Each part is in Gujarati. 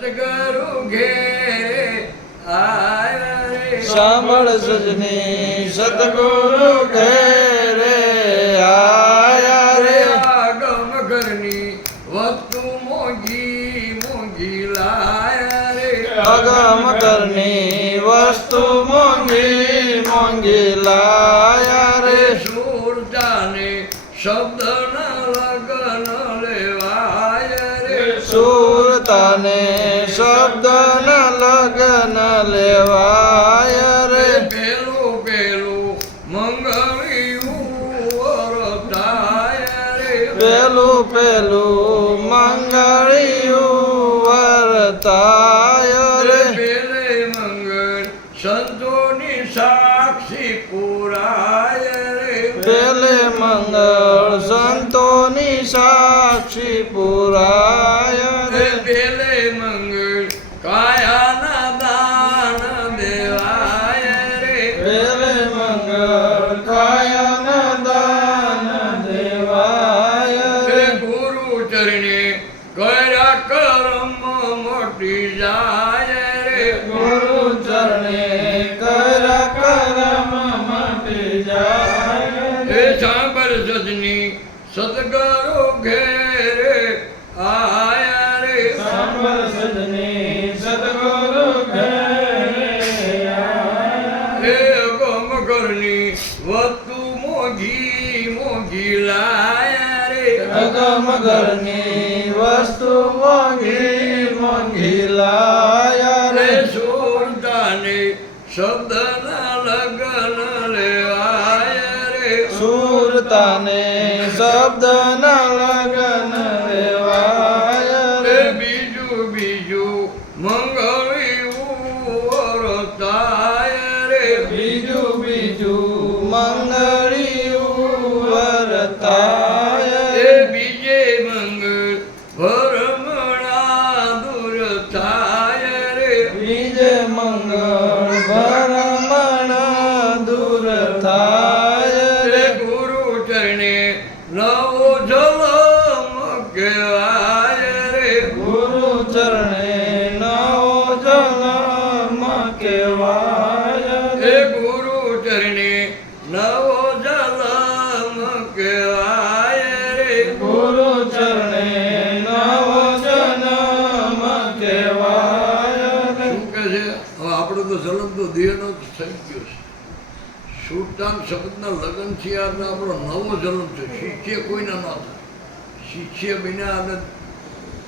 સતગુરુ ઘેરે આયા રે. સાંભળ સજની સતગુરુ ઘેરે આયા રે. આગમ ઘરની વસ્તુ મોગી મોગી લાયા રે. આગમ ઘરની વસ્તુ મોંઘી મોંઘી લાયા લેવાય રે. પેલું પેલું મંગળિયું વરતાય રે. પેલું પેલું મંગળિયું વરતાય રે. પેલે મંગળ સંતોની સાક્ષી પુરાય રે. પેલે મંગળ સદગુરુ ઘેરે આયા રે. સાંભળ સજની સદગુરુ ઘરે ગમ ઘરની વસ્તુ મોઘી મોઘી લાયા રે. ગમ ઘરની વસ્તુ મોંઘી મોંઘી લાયા રે. સુરતાને શબ્દના લગન લેવાય રે. સુરતાને શબ્દના લગન રેવાય રે. બીજું બીજું મંગળિયું વરતાય રે. બીજું બીજું મંગળિયું વરતાય રે ગુરુ ચરણે નવો જલમ કહેવાય રે. ગુરુ ચરણે નવો જન્મ કહેવાય. શું કહે છે? હવે આપણો તો જલમ તો દેહનો જ થઈ ગયો છે. સુરતાન શબ્દના લગ્ન છે એટલે આપણો નવો જન્મ છે. શિષ્ય કોઈના ના થાય. શિષ્ય વિના અને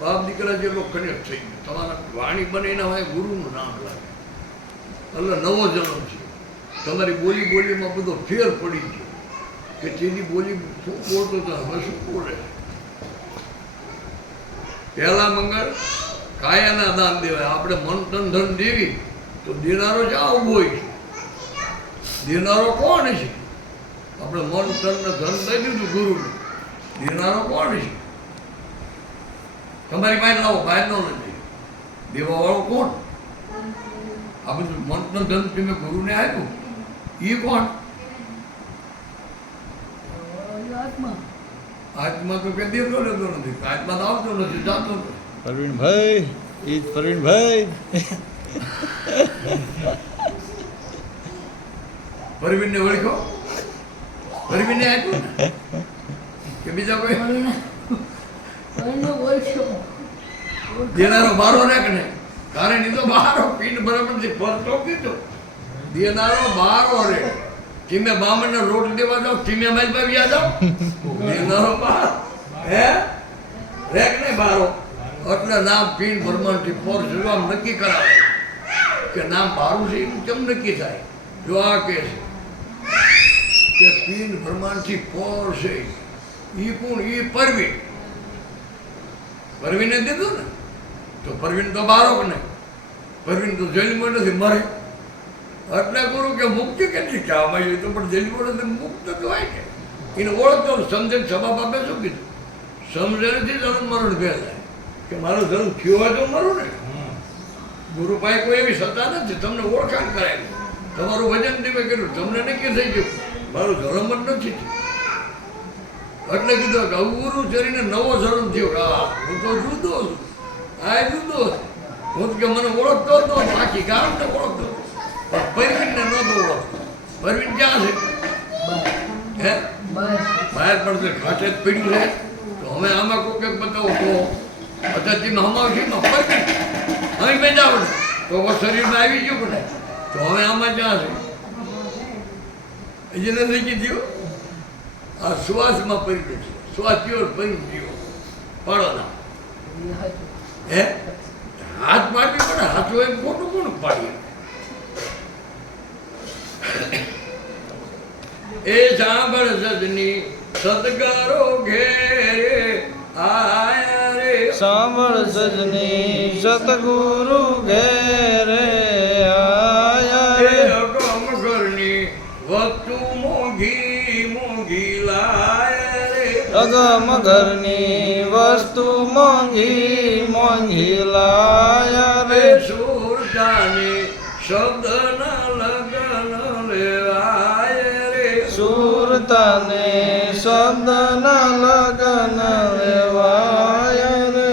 બાપ દીકરા જેટલો કનેક્ટ થઈ ગયો. તમારા વાણી બને એના હોય ગુરુનું નામ લાગે. એટલે નવો જન્મ છે. તમારી બોલી બોલીમાં બધો ફેર પડી ગયો કે તેની બોલી શું બોલતો હતો હવે શું બોલે પહેલા મંગળ કાયાના દાન દેવાય. આપણે મન તન ધન દેવી, તો દેનારો જ આ ઊભો છે. દેનારો કોણ છે? આપણે મન, તન ને ધન દઈ દીધું ગુરુને. દેનારો કોણ છે? તમારી પાસે લાવો બહારનો નથી દેવાવાળો કોણ? આ બધું મન, તન, ધન તમે ગુરુને આપ્યું. એ કોણ? આત્મા. તો કે દેતો રહેતો નથી. આત્મા તો આવતો નથી જાતો પ્રવીણભાઈ ઈ જ પ્રવીણભાઈ. પરવીનને ઓળખો? પરવીનને આપ્યું કે બીજા કોઈ. દેનારો બારો રે કે નહીં કારણ એ તો બારો પીઠ બરાબરથી ફરતો કીધો. દેનારો બારો રે કિને બામણ ને રોટ દેવા જાવ કિને મેજ પર વ્યા જાવ દેનારો બાર. હે? રેક ને બારો. એટલે નામ પીન ભરમણથી ફોર આમ નક્કી કરાવે. કે નામ બારું છે, એનું કેમ નક્કી થાય? જો આ કે છે કે પીન બ્રહ્માંડથી ફોર છે, ઈ કોણ? ઈ પરવીન. પરવીને દીધું ને? તો પરવીન તો બારો કે નહીં? પરવીન તો જેલમાં નથી, મરે. એટલે ગુરુ કે મુક્તિ કેટલી? કે આમાં એ તો પણ જેલમાં નથી મુક્ત તો હોય કે એને ઓળખતો સમજે સભા બાપે શું કીધું? સમજણથી જન્મ મરણ થાય કે મારો ધર્મ થયો હોય તો મરું ને. ગુરુ પાસે કોઈ એવી સત્તા નથી, તમને ઓળખાણ કરાય. તમારું વજન તમે કર્યું, તમને નક્કી થઈ ગયું. મારું ધર્મ જ નથી. એટલે કીધું કે ગુરુ ચરીને નવો ધર્મ થયો. આ હું તો જુદો છું. આ જુદો છે. હું કે મને ઓળખતો હતો બાકી કારણ ઓળખતો પણ પરવીનને ન ઓળખતો પરવીન ક્યાં છે? હે? બહાર પડશે ઘાટે જ પીડ્યું છે. તો હવે આમાં કોઈ કંઈક બતાવો તો અત્યારે તમે હમાવશી માં પરવીન. અહીં પડે તો શરીરમાં આવી ગયું પડે તો હવે આમાં ક્યાં છે? જેને લઈ ગયું આ શ્વાસમાં પડી ગયું છે. શ્વાસ કયો પડી ગયો. પડોના. હે? હાથ પાડવી પડે. હાથ હોય ખોટું કોણ પાડીએ એ સાંભળ સજની સદગારો ઘેરે આયા રે. સાંભળ સજની સતગુરુ ઘેરે આયા રે. અગમ ઘરની વસ્તુ મોઘી મોઘી લાય રે. અગમ ઘરની વસ્તુ મોંઘી મોંઘી લાયા સુરતાને સદના લગન લેવાય રે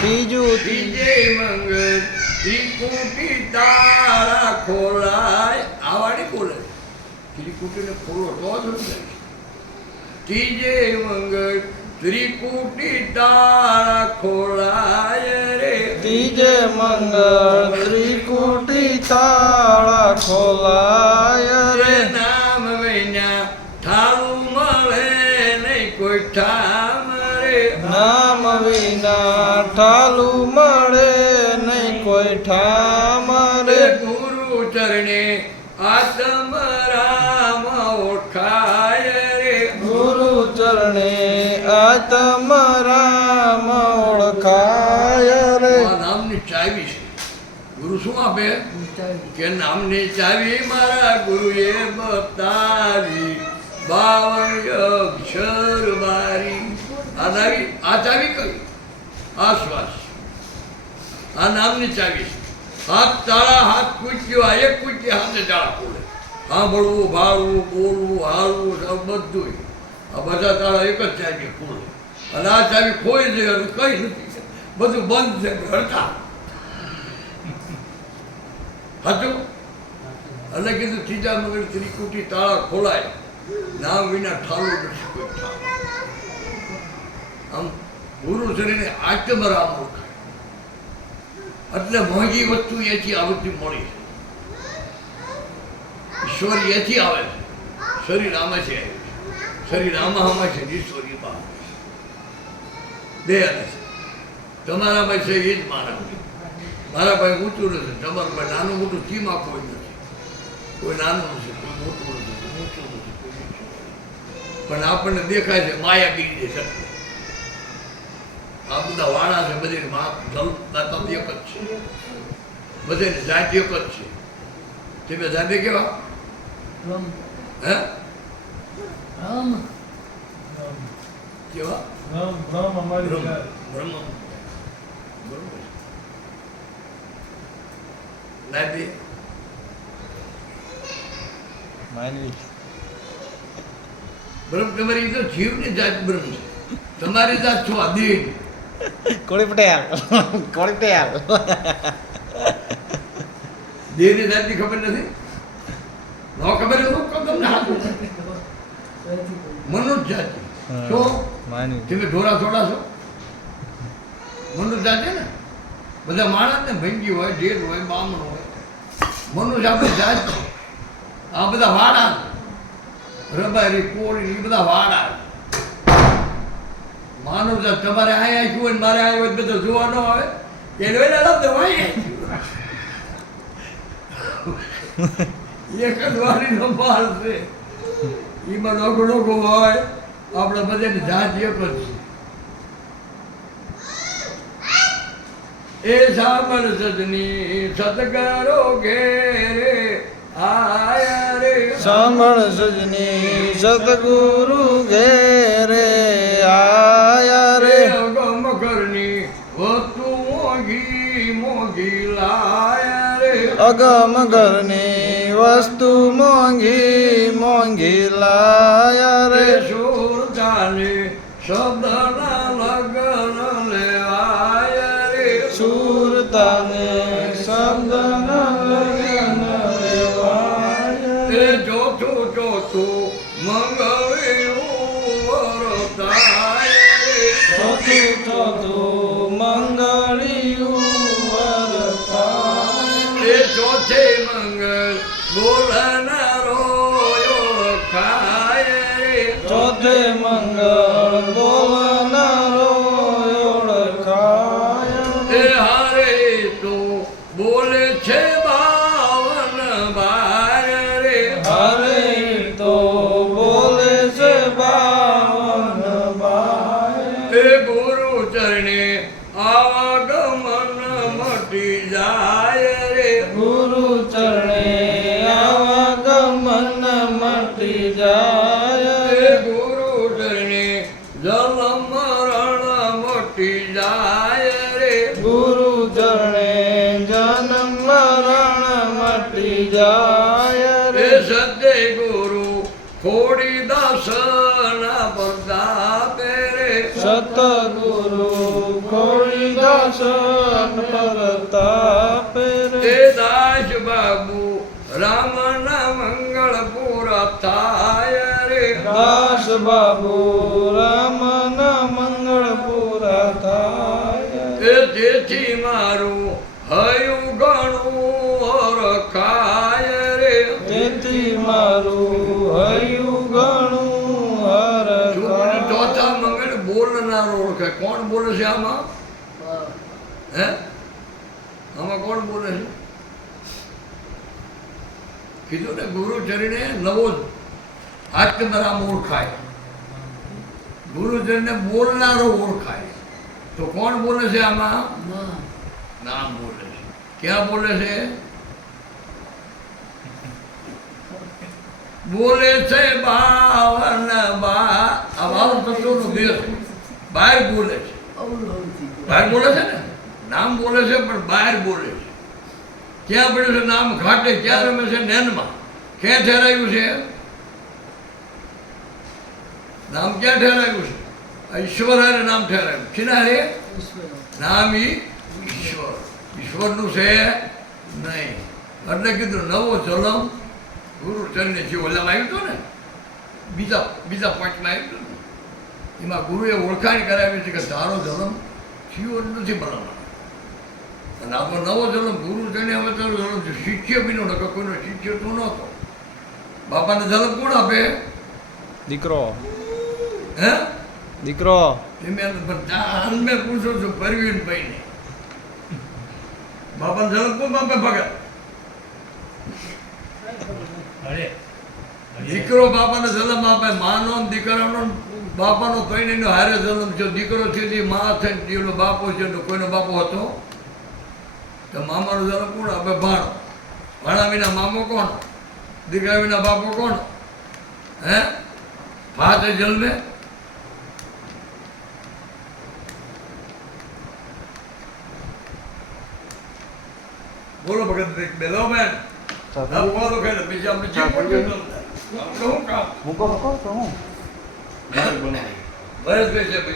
બીજું ત્રીજે મંગળ ત્રિકુટી તારા ખોલાય. આવાડી ખોલે. ત્રિકુટીને ખોલો તો જ ત્રીજે મંગળ ત્રિકુટી તારા ખોલાય રે. ત્રીજે મંગળ ત્રિકુટી તાળા ખોલાય રે. આત્મ રામ ઓળખાય રે. ગુરુ ચરણે આત્મ રામ ઓળખાય રે. નામની ચાવી છે. ગુરુ શું આપે? કે નામની ચાવી મારા ગુરુએ બતાવી. બાવન અક્ષર બારી. આ ચાવી આ ચાવી કઈ? આ શ્વાસ. આ નામની ચાવી છે. હાથ તાળા હાથ કૂચ્યો આ એક કૂચ્યો હાથે તાળા ખોલે સાંભળવું ભાળવું બોલવું સબ બધું આ બધા તાળા એક જ ચાવી ખોલે અને આ ચાવી ખોઈ અને કઈ નથી. બધું બંધ છે હડતા હતું અને કીધું ત્રીજા મગર ત્રિકુટી તાળા ખોલાય. નામ વિના ઠાલો નથી કોઈ આમ ગુરુ શરીરને આત્મરામ ઓળખાય. એટલે મોંઘી વસ્તુ એથી આવતી મળી. છે ઈશ્વર એથી આવે છે. શરીર આમાં છે. શરીર આમાં આમાં છે. ને ઈશ્વર આવે છે. બે હાલે છે તમારામાં છે એ જ મારા મારા ભાઈ ઊંચું નથી. તમારા ભાઈ નાનું મોટું ચીમા કોઈ નથી. કોઈ નાનું નથી, કોઈ મોટું નથી ઊંચું નથી પણ આપણને દેખાય છે માયા બીજી છે. આ બધા વાળા છે બધી જલદાતા એક જ છે. બધાની જાત એક જ છે. તે બધા કેવા? રમ હે રમ કેવા રમ રમ અમારી રમ રમ બ્રહ્મ બરોબર. નાતી માનવી બ્રહ્મ તમારી તો જીવની જાત બ્રહ્મ છે તમારી જાત છો અધીન કોળી પટેલ કોળી પટેલ દેહની જાતની ખબર નથી ન ખબર કહું તમને હાથ મનુષ્ય જાતિ છો? તમે ઢોરા થોડા છો? મનુષ્ય જાતિ ને? બધા માણસ ને ભંગી હોય ઢેર હોય બામણ હોય. મનુષ્ય આપણે જાત. આ બધા વાડા. રબારી કોળી એ બધા વાડા. માનવ જાત તમારે અહીંયા આવ્યું હોય મારે આવ્યું હોય બધા જોવા ન આવે. એને ને અલગ વાય એક જ વારીનો માલ છે એમાં નોખો નોખો હોય આપણે બધાની જાત એક જ છે એ સાંભળ સજની સતગારો ઘેરે આયા રે સાંભળ સજની સતગુરુ ઘેરે આયા રે રે અગમ ઘરની વસ્તુ મોંઘી મોંઘી લાયા રે અગમ ઘરની વસ્તુ મોંઘી મોંઘી લાયા રે. રે સુરતાને શબ્દના લગન લેવાય રે. સુ સુરતાને શબ્દન લગન રેવાય એ ચોથું ચોથું મંગળ્યું વરતાય ચોથું ચોથું મંગળિયું વરતાય એ ચોથે મંગળ બોલનારો ઓળખાય ચોથે મંગળ બોલનારો ઓળખાય હારે તો બોલે છે બાવન બાર રે હરે તો બોલે છે બાવન બાય એ ગુરુ ચરણે આવાગમન મટી જાય. ખોડી દર્શન પ્રતાપે રે. સતગુરુ ખોડી દર્શન પરતાપે એ રે દાસ બાબુ રામના મંગળ પૂરા થાય રે. દાસ બાબુ રામના મંગળ પૂરા થાય જેથી મારું હયું ઘણું હરખાય રે. તેથી બોલનારો ઓળખાય કોણ બોલે છે આમાં વાહ. હે આમાં કોણ બોલે છે કીધું ને ગુરુ ચરણે નવો આત્મરામ ઓળખાય ગુરુ ચરણે બોલનારો ઓળખાય તો કોણ બોલે છે આમાં ના. નામ બોલે છે ક્યાં બોલે છે બોલે છે બાવન બા આ બાવન તત્વોનો દેહ છે. બહાર બોલે છે. બહાર બોલે છે ને? નામ બોલે છે પણ બહાર બોલે છે. ક્યાં પડ્યું છે નામ? ઘાટે. ક્યાં રમે છે? નેનમાં. ક્યાં ઠેરાયું છે? નામ ક્યાં ઠેરાયું છે? ઈશ્વર હારે નામ ઠેરાયું. શેના હારે નામ ઈ ઈશ્વર. ઈશ્વરનું છે નહીં. એટલે કીધું નવો જલમ ગુરુ ચરણે જે ઓલામાં આવ્યું હતું ને? બીજા બીજા પોઈન્ટમાં આવ્યું હતું એમાં ગુરુએ ઓળખાણ કરાવી છે કે તારો જન્મ થયો જ નથી બરાબર. અને આપણો નવો જન્મ ગુરુ જણે હવે તારો જન્મ છે શિષ્ય બીનો નકર કોઈનો શિષ્ય તું નહોતો. બાપાને જન્મ કોણ આપે? દીકરો. હે? દીકરો. મેં પૂછો છું પરવીન ભાઈને બાપાને જન્મ કોણ બાપે ભગત? દીકરો બાપાને જન્મ આપે માનો ને દીકરાનો ને કોઈને એનો હારે જન્મ છે દીકરો છે મા છે એનો બાપો છે તો કોઈનો બાપો હતો? તો મામાનો જન્મ કોણ? આપણે ભાણો. ભાણા વિના મામો કોણ? દીકરા વિના બાપો કોણ? હે? ભાતે જન્મે? બોલો ભગત બેલો બેન. મૂકો મૂકો તો હું બેસે ભાઈ